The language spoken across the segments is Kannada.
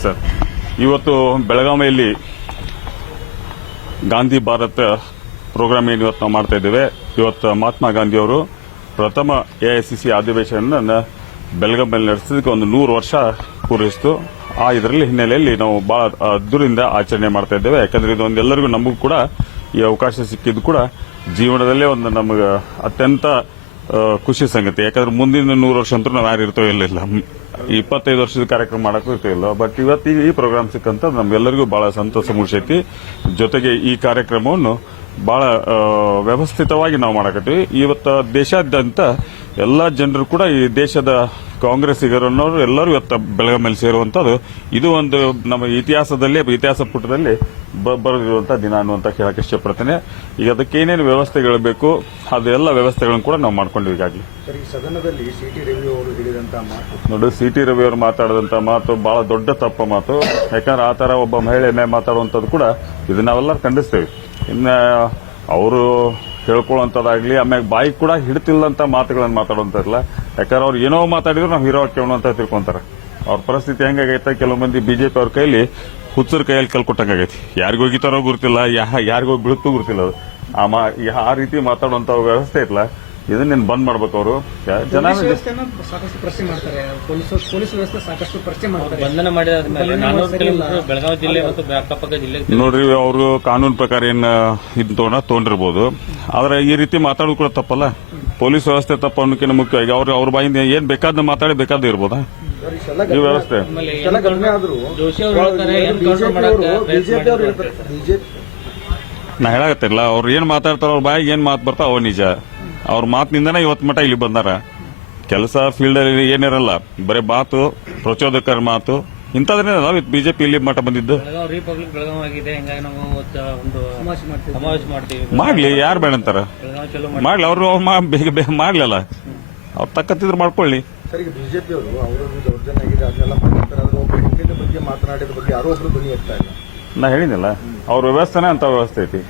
Yes sir. ಇವತ್ತು ಬೆಳಗಾವಿಯಲ್ಲಿ ಗಾಂಧಿ ಭಾರತ್ ಪ್ರೋಗ್ರಾಮ್ ಏನು ಇವತ್ತು ನಾವು ಮಾಡ್ತಾ ಇದ್ದೇವೆ. ಇವತ್ತು ಮಹಾತ್ಮ ಗಾಂಧಿ ಅವರು ಪ್ರಥಮ AICC ಅಧಿವೇಶನ ಬೆಳಗಾವಿಯಲ್ಲಿ ನಡೆಸಿದಕ್ಕೆ ಒಂದು 100 ವರ್ಷ ಪೂರೈಸಿತು. ಇದರಲ್ಲಿ ಹಿನ್ನೆಲೆಯಲ್ಲಿ ನಾವು ಬಹಳ ಅದ್ದೂರಿಯಿಂದ ಆಚರಣೆ ಮಾಡ್ತಾ ಇದ್ದೇವೆ. ಯಾಕಂದ್ರೆ ಇದು ಎಲ್ಲರಿಗೂ ನಮಗೂ ಕೂಡ ಈ ಅವಕಾಶ ಸಿಕ್ಕಿದ್ದು ಕೂಡ ಜೀವನದಲ್ಲೇ ಒಂದು ನಮಗೆ ಅತ್ಯಂತ ಖುಷಿ ಸಂಗತಿ. ಯಾಕಂದ್ರೆ ಮುಂದಿನ 100 ವರ್ಷ ಅಂತೂ ನಾವು ಯಾರು ಇರ್ತೋ ಇಲ್ಲ 25 ವರ್ಷದ ಕಾರ್ಯಕ್ರಮ ಮಾಡಕ್ಕೂ ಇರ್ತಿಲ್ಲ. ಬಟ್ ಇವತ್ತಿಗೆ ಈ ಪ್ರೋಗ್ರಾಮ್ ಸಿಕ್ಕಂತ ನಮ್ಗೆಲ್ಲರಿಗೂ ಬಹಳ ಸಂತೋಷ ಮೂಡಿಸೈತಿ. ಜೊತೆಗೆ ಈ ಕಾರ್ಯಕ್ರಮವನ್ನು ಬಹಳ ವ್ಯವಸ್ಥಿತವಾಗಿ ನಾವು ಮಾಡಕತ್ತೀವಿ. ಇವತ್ತು ದೇಶಾದ್ಯಂತ ಎಲ್ಲಾ ಜನರು ಕೂಡ ಈ ದೇಶದ ಕಾಂಗ್ರೆಸ್ಸಿಗರನ್ನವರು ಎಲ್ಲರೂ ಇವತ್ತು ಬೆಳಗಾವಿಯಲ್ಲಿ ಸೇರುವಂತದ್ದು ಇದು ಒಂದು ನಮ್ಮ ಇತಿಹಾಸ ಪುಟದಲ್ಲಿ ಬರೆದಿರುವಂತಹ ದಿನ ಅನ್ನುವಂತ ಹೇಳಕ್ಕೆ ಇಷ್ಟಪಡ್ತೇನೆ. ಈಗ ಅದಕ್ಕೆ ಏನೇನು ವ್ಯವಸ್ಥೆಗಳು ಬೇಕು ಅದೆಲ್ಲ ವ್ಯವಸ್ಥೆಗಳನ್ನು ಕೂಡ ನಾವು ಮಾಡ್ಕೊಂಡಿವಿ ಈಗಾಗಲೇ. ಸದನದಲ್ಲಿ CT ರವಿ ಅವರು ಹೇಳಿದಂತಹ ಮಾತು ನೋಡಿ, CT ರವಿ ಅವರು ಮಾತಾಡಿದಂತ ಮಾತು ಬಹಳ ದೊಡ್ಡ ತಪ್ಪ ಮಾತು. ಯಾಕಂದ್ರೆ ಆ ತರ ಒಬ್ಬ ಮಹಿಳೆ ಮೇಲೆ ಮಾತಾಡುವಂಥದ್ದು ಕೂಡ ಇದು ನಾವೆಲ್ಲರೂ ಖಂಡಿಸ್ತೇವೆ. ಇನ್ನ ಅವರು ಹೇಳ್ಕೊಳ್ಳುವಂಥದ್ದಾಗ್ಲಿ ಆಮ್ಯಾಗ ಬಾಯಿ ಕೂಡ ಹಿಡ್ತಿಲ್ಲಂತ ಮಾತುಗಳನ್ನು ಮಾತಾಡುವಂಥಲ್ಲ. ಯಾಕಂದ್ರೆ ಅವ್ರು ಏನೋ ಮಾತಾಡಿದ್ರು ನಾವು ಹೀರೋ ಕೇಳೋಣ ಅಂತ ತಿಳ್ಕೊಂತಾರೆ. ಅವ್ರ ಪರಿಸ್ಥಿತಿ ಹೆಂಗಾಗೈತೆ, ಕೆಲವು ಮಂದಿ BJP ಅವ್ರ ಕೈಲಿ ಹುಚ್ಚರ ಕೈಯಲ್ಲಿ ಕಲ್ಕೊಟ್ಟಂಗಾಗೈತಿ. ಯಾರಿಗೂ ಹೋಗಿತಾರೋ ಗುರುತಿಲ್ಲ, ಯಾರಿಗೋ ಬೀಳುತ್ತೂ ಗುರುತಿಲ್ಲ. ಆ ರೀತಿ ಮಾತಾಡುವಂತ ವ್ಯವಸ್ಥೆ ಇತ್ತಲ್ಲ, ಇದನ್ನ ಬಂದ್ ಮಾಡ್ಬೇಕು. ಅವರು ಜನ ಸಾಕಷ್ಟು ಪ್ರಶ್ನೆ ಮಾಡ್ತಾರೆ. ಪೊಲೀಸ್ ವ್ಯವಸ್ಥೆ ಸಾಕಷ್ಟು ಪ್ರಶ್ನೆ ಮಾಡ್ತಾರೆ. ಬಂಧನ ಮಾಡಿದಾದ್ಮೇಲೆ 400 ಕಿಲೋಮೀಟರ್ ಬೆಳಗಾವಿ ಜಿಲ್ಲೆ ಮತ್ತು ಅಕ್ಕಪಕ್ಕ ಜಿಲ್ಲೆ ನೋಡ್ರಿ, ಅವರು ಕಾನೂನು ಪ್ರಕಾರ ಏನ್ ತೊಗೊಂಡಿರ್ಬೋದು. ಆದ್ರೆ ಈ ರೀತಿ ಮಾತಾಡೋದು ಕೂಡ ತಪ್ಪಲ್ಲ. ಪೊಲೀಸ್ ವ್ಯವಸ್ಥೆ ತಪ್ಪ ಅನ್ನೋಕ್ಕಿಂತ ಮುಖ್ಯವಾಗಿ ಅವ್ರ ಬಾಯಿಂದ ಏನ್ ಬೇಕಾದ ಮಾತಾಡಿ ಬೇಕಾದ ಇರ್ಬೋದಾ ಈ ವ್ಯವಸ್ಥೆ. ಜೋಶಿ ಅವರು ಹೇಳ್ತಾರೆ ನಾ ಹೇಳಾಗತ್ತಿಲ್ಲ, ಅವ್ರು ಏನ್ ಮಾತಾಡ್ತಾರ, ಅವ್ರ ಬಾಯಿಗೆ ಏನ್ ಮಾತು ಬರ್ತಾವ ಅವ ನಿಜ. ಅವ್ರ ಮಾತಿನಿಂದನೇ ಇವತ್ತು ಮಠ ಇಲ್ಲಿ ಬಂದಾರ. ಕೆಲಸ ಫೀಲ್ಡ್ ಅಲ್ಲಿ ಏನಿರಲ್ಲ, ಬರೀ ಮಾತು, ಪ್ರಚೋದಕರ ಮಾತು ಇಂಥದ್ರಿಂದ ನಾವು BJP ಇಲ್ಲಿ ಮಠ ಬಂದಿದ್ದು. ರಿಪಬ್ಲಿಕ್ ಬೆಳಗಾವಿ ಆಗಿದೆ, ಹಿಂಗಾಗಿ ನಾವು ಒಂದು ಸಮಾವೇಶ ಮಾಡ್ತೀವಿ. ಮಾಡ್ಲಿ, ಯಾರು ಬೇಡ ಅಂತಾರ, ಮಾಡ್ಲಿ. ಅವ್ರು ಬೇಗ ಮಾಡ್ಲಲ್ಲ, ಅವ್ರು ತಕ್ಕತ್ತಿದ್ರು ಮಾಡ್ಕೊಳ್ಳಿ. ಸರ್, ಈಗ BJP ಅವರು ದೌರ್ಜನ್ಯ ಆಗಿದೆ ಅದನ್ನೆಲ್ಲ ಮಾಡ್ತಾರೆ. ಆದ್ರೆ ಒಬ್ಬ ಹೆಣ್ಣಿನ ಬಗ್ಗೆ ಮಾತನಾಡಿದ ಬಗ್ಗೆ ಯಾರೋ ಒಬ್ರು ಧ್ವನಿ ಎತ್ತಾ ಇಲ್ಲ. ನಾ ಹೇಳಿದಿಲ್ಲ, ಅವ್ರ ವ್ಯವಸ್ಥೆನೇ ಅಂತ ವ್ಯವಸ್ಥೆ ಐತಿ.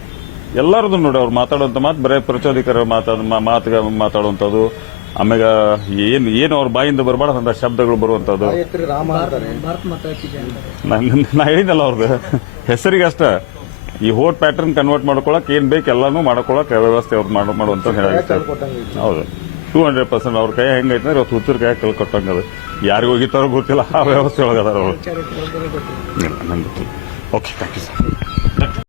ಎಲ್ಲರದು ನೋಡಿ, ಅವ್ರು ಮಾತಾಡುವಂತ ಮಾತು ಬರೀ ಪ್ರಚೋದಕರ ಮಾತಾಡುವಂಥದ್ದು. ಆಮ್ಯಾಗ ಏನು ಅವ್ರ ಬಾಯಿಂದ ಬರಬಾರ್ದು ಅಂತ ಶಬ್ದಗಳು ಬರುವಂತದ್ದು. ನಾ ಹೇಳಿದಲ್ಲ, ಅವ್ರದ್ದು ಹೆಸರಿಗೆ ಅಷ್ಟ. ಈ ಹೋಟ್ ಪ್ಯಾಟರ್ನ್ ಕನ್ವರ್ಟ್ ಮಾಡ್ಕೊಳಕ್ ಏನ್ ಬೇಕು ಎಲ್ಲಾನು ಮಾಡ್ಕೊಳಕ್ ವ್ಯವಸ್ಥೆ ಅವ್ರು ಮಾಡುವಂತ ಹೇಳಿ. ಹೌದು, 200% ಅವ್ರ ಕೈ ಹೆಂಗೈತೆ ಅಂದ್ರೆ ಇವತ್ತು ಹುಚ್ಚರ ಕೈ ಕಳ್ಕೊಟ್ಟಂಗದು. ಯಾರಿಗೂ ಹೋಗಿತ್ತಾರೋ ಗೊತ್ತಿಲ್ಲ, ಆ ವ್ಯವಸ್ಥೆ ಒಳಗದಾರ ಅವರು. ನಂಗೆ ಗೊತ್ತಿಲ್ಲ. Okay, thank you sir.